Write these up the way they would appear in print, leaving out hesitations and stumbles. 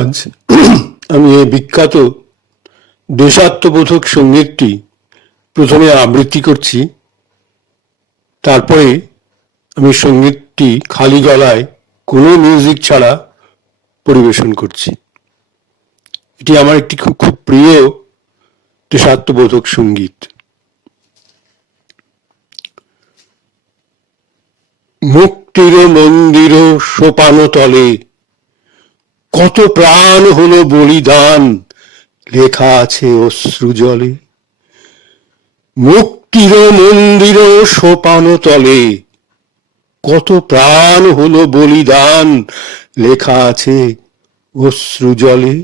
আজ আমি এই বিখ্যাত দেশাত্মবোধক সঙ্গীতটি প্রথমে আবৃত্তি করছি, তারপরে আমি সঙ্গীতটি খালি গলায় কোনো মিউজিক ছাড়া পরিবেশন করছি। এটি আমার একটি খুব প্রিয় দেশাত্মবোধক সঙ্গীত। মুক্তির মন্দির সোপান তলে কত প্রাণ হলো বলিদান, লেখা আছে অশ্রু জলে। মুক্তির মন্দির সোপান তলে কত প্রাণ হলো বলিদান, লেখা আছে অশ্রু জলে।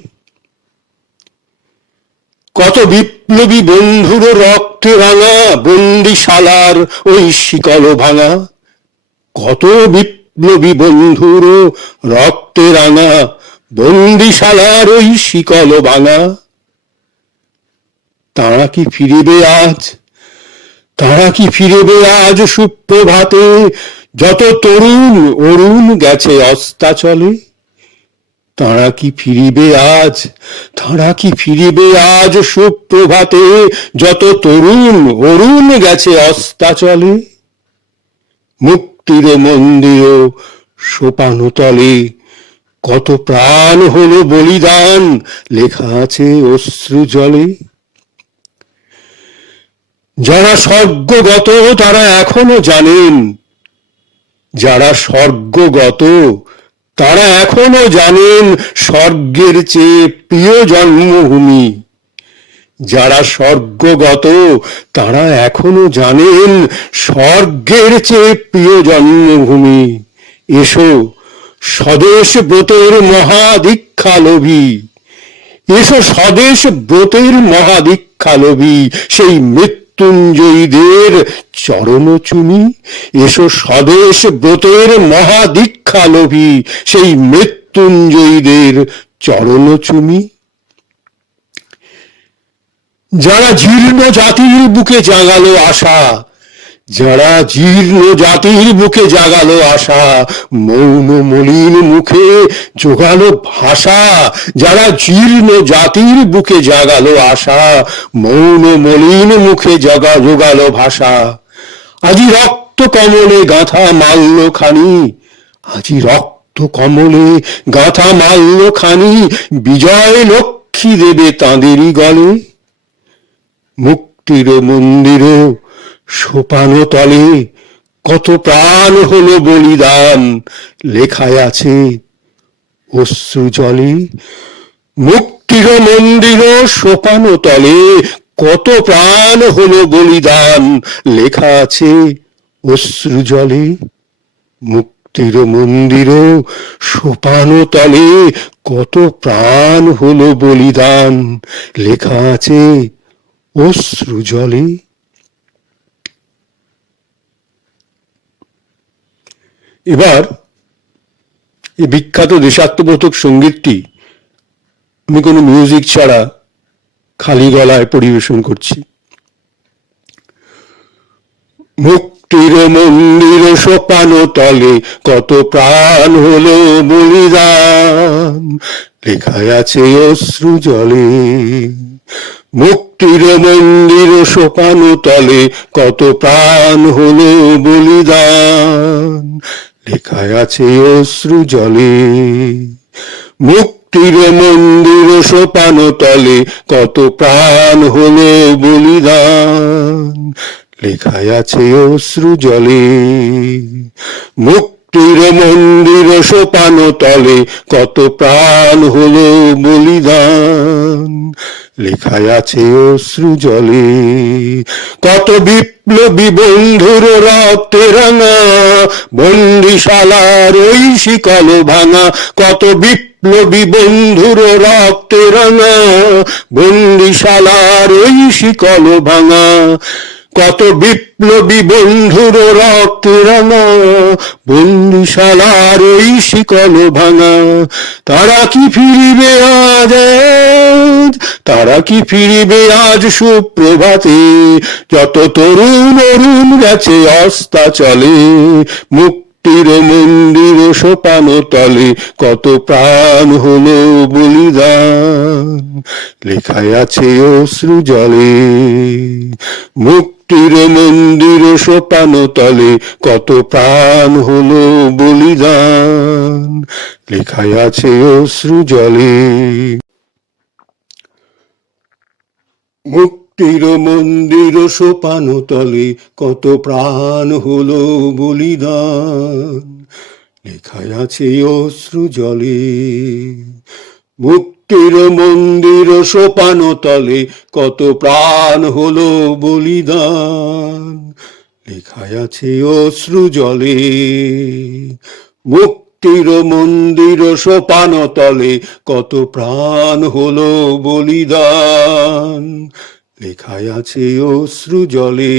কত বিপ্লবী বন্ধুর রক্তে রাঙা বন্দিশালার ওই শিকল ভাঙা, কত বিপ্লবী বন্ধুর রক্তে রাঙা বন্দিশালার ওই শিকল ভাঙা। তারা কি ফিরিবে আজ, তারা কি ফিরিবে আজ সুপ্রভাতে, যত তরুণ অরুণ গেছে অস্তাচলে। তারা কি ফিরিবে আজ, তারা কি ফিরিবে আজ সুপ্রভাতে, যত তরুণ অরুণ গেছে অস্তাচলে। মুক্তির মন্দির সোপান তলে কত প্রাণ হলো বলিদান, লেখা আছে অশ্রু জলে। যারা স্বর্গগত তারা এখনো জানেন, যারা স্বর্গগত তারা এখনো জানেন স্বর্গের চেয়ে প্রিয় জন্মভূমি। যারা স্বর্গগত তারা এখনো জানেন স্বর্গের চেয়ে প্রিয় জন্মভূমি। এসো স্বদেশ ব্রতের মহাদীক্ষালোভী, এসো স্বদেশ ব্রতের মহাদীক্ষালোভী, সেই মৃত্যুঞ্জয়ীদের চরণ চুমি। এসো স্বদেশ ব্রতের মহাদীক্ষালোভী, সেই মৃত্যুঞ্জয়ীদের চরণ চুমি। যারা জীর্ণ জাতির বুকে জাগালো আশা, যারা জীর্ণ জাতির বুকে জাগালো আশা, মৌন মলিন মুখে জোগালো ভাষা। যারা জীর্ণ জাতির বুকে জাগালো আশা, মৌন মলিন মুখে জোগালো ভাষা। আজি রক্ত কমলে গাঁথা মাল্য খানি, আজি রক্ত কমলে গাঁথা মাল্য খানি, বিজয় লক্ষ্মী দেবে তাঁদেরই গলে। মুক্তির মন্দির সোপান তলে কত প্রাণ হলো বলিদান, লেখায় আছে অশ্রু জলে। মুক্তির মন্দির সোপান তলে কত প্রাণ হলো বলিদান, লেখা আছে অশ্রু জলে। মুক্তির মন্দির সোপান তলে কত প্রাণ হলো বলিদান, লেখা আছে অশ্রু জলে। এবার এই বিখ্যাত দেশাত্মবোধক সঙ্গীতটি আমি কোনো মিউজিক ছাড়া খালি গলায় পরিবেশন করছি। মুক্তির মন্দির সোপান তলে কত প্রাণ হলো বলিদান, লেখায় আছে অশ্রু জলে। মুক্তির মন্দির সোপান তলে কত প্রাণ হলো বলিদান, লেখায় আছে অশ্রু জলে। মুক্তির মন্দির সোপান তলে কত প্রাণ হলো বলিদান, লেখায় আছে অশ্রু জলে। মুক্তির মন্দির সোপান তলে কত প্রাণ হলো বলিদান, লেখায় আছে অশ্রু জলে। কত বিপ্লবী বন্ধুর রক্তে রাঙা বন্দিশালার ওই শিকল ভাঙা, কত বিপ্লবী বন্ধুর রক্তে রাঙা বন্দিশালার ওই শিকল ভাঙা। কত বিপ্লবী বন্ধুর রক্তে রাঙা বন্দিশালার ওই শিকল ভাঙা। তারা কি ফিরিবে আজ, তারা কি ফিরিবে আজ সুপ্রভাতে, যত তরুণ অরুণ গেছে অস্তাচলে। মুক্তির মন্দির সোপান তলে কত প্রাণ হলো বলিদান, লেখায় আছে অশ্রু জলে। মুক্তির মন্দির সোপান তলে কত প্রাণ হলো বলিদান, লেখায় আছে অশ্রু জলে। মুক্তির মন্দির সোপান তলে কত প্রাণ হলো বলিদান, লেখায় আছে অশ্রু জলে। মুক্তির মন্দির সোপান তলে কত প্রাণ হলো বলিদান, লেখায় আছে অশ্রু জলে। মুক্তির মন্দির সোপান তলে কত প্রাণ হলো বলিদান, লেখায় আছে অশ্রু জলে।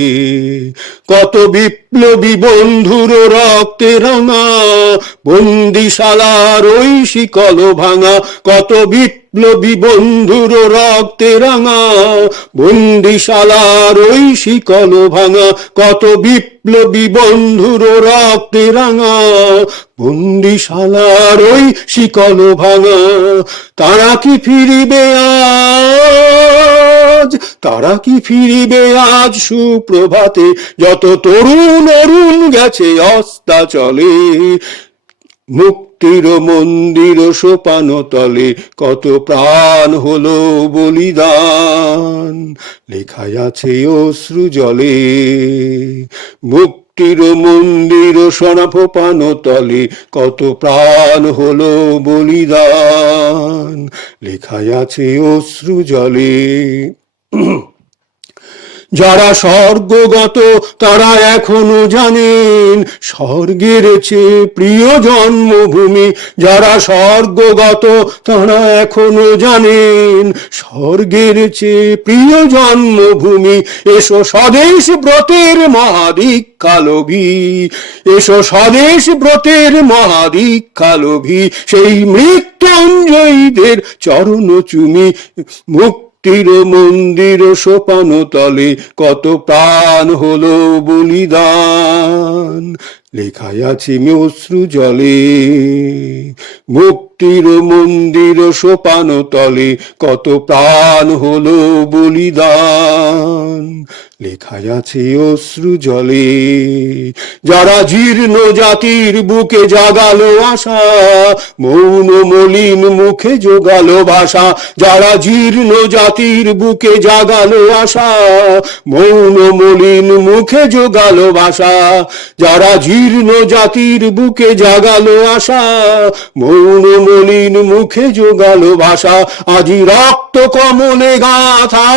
কত বিপ্লবী বন্ধুর রক্তে রাঙা বন্দিশালার ওই শিকল ভাঙা, কত বিপ্লবী বন্ধুর রক্তে রাঙা বন্দিশালার ওই শিকল ভাঙা, কত বিপ্লবী বন্ধুর রক্তে রাঙা বন্দিশালার ওই শিকল ভাঙা। তারা কি ফিরিবে আজ, তারা কি ফিরিবে আজ সুপ্রভাতে, যত তরুণ অরুণ গেছে অস্তাচলে। মুক্তির মন্দির সোপান তলে কত প্রাণ হলো বলিদান, লেখায় আছে অশ্রু জলে। মুক্তির মন্দির সোপান তলে কত প্রাণ হলো বলিদান, লেখায় আছে অশ্রু জলে। যারা স্বর্গগত তারা এখনো জানেন স্বর্গের চেয়ে প্রিয় জন্মভূমি, যারা স্বর্গগত তারা এখনো জানেন স্বর্গের চেয়ে প্রিয় জন্মভূমি। এসো স্বদেশ ব্রতের মহাদীক্ষা লোভী, এসো স্বদেশ ব্রতের মহাদীক্ষা লোভী, সেই মৃত্যুঞ্জয়ীদের চরণ চুমি। মুক্তির মন্দির সোপান তলে কত প্রাণ হলো বলিদান, লেখায় আছে অশ্রু জলে। মুক্তির মন্দির সোপান তলে কত প্রাণ হলো বলিদান, লেখায় আছে অশ্রু জলে। যারা জীর্ণ জাতির বুকে জাগালো আশা, মৌন মলিন মুখে জোগালো ভাষা, যারা জীর্ণ জাতির বুকে জাগালো আশা, মৌন মলিন মুখে জোগালো ভাষা, যারা জীর্ণ জাতির বুকে জাগালো আশা, মৌন মলিন মুখে জোগালো ভাষা। আজি রক্ত কমলে গাথা,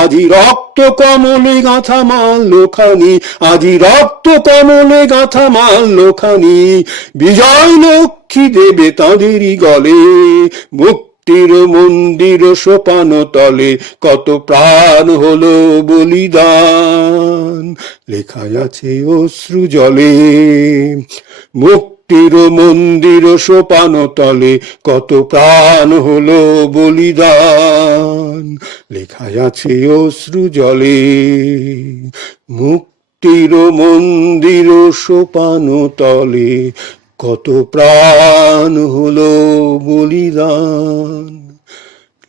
আজি রক্ত কমলে গাথা মাল্যখানি, আজি রক্ত কমলে গাথা মাল্যখানি, বিজয় লক্ষ্মী দেবে তাঁদেরই গলে। মুক্তির মন্দির সোপান তলে কত প্রাণ হলো বলিদান, লেখায় আছে অশ্রু জলে। মুক্তির মন্দির সোপান তলে কত প্রাণ হলো বলিদান, লেখায় আছে অশ্রু জলে। মুক্তির মন্দির সোপান তলে কত প্রাণ হলো বলিদান,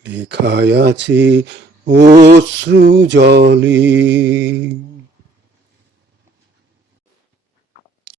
লেখায় আছে অশ্রু জলে।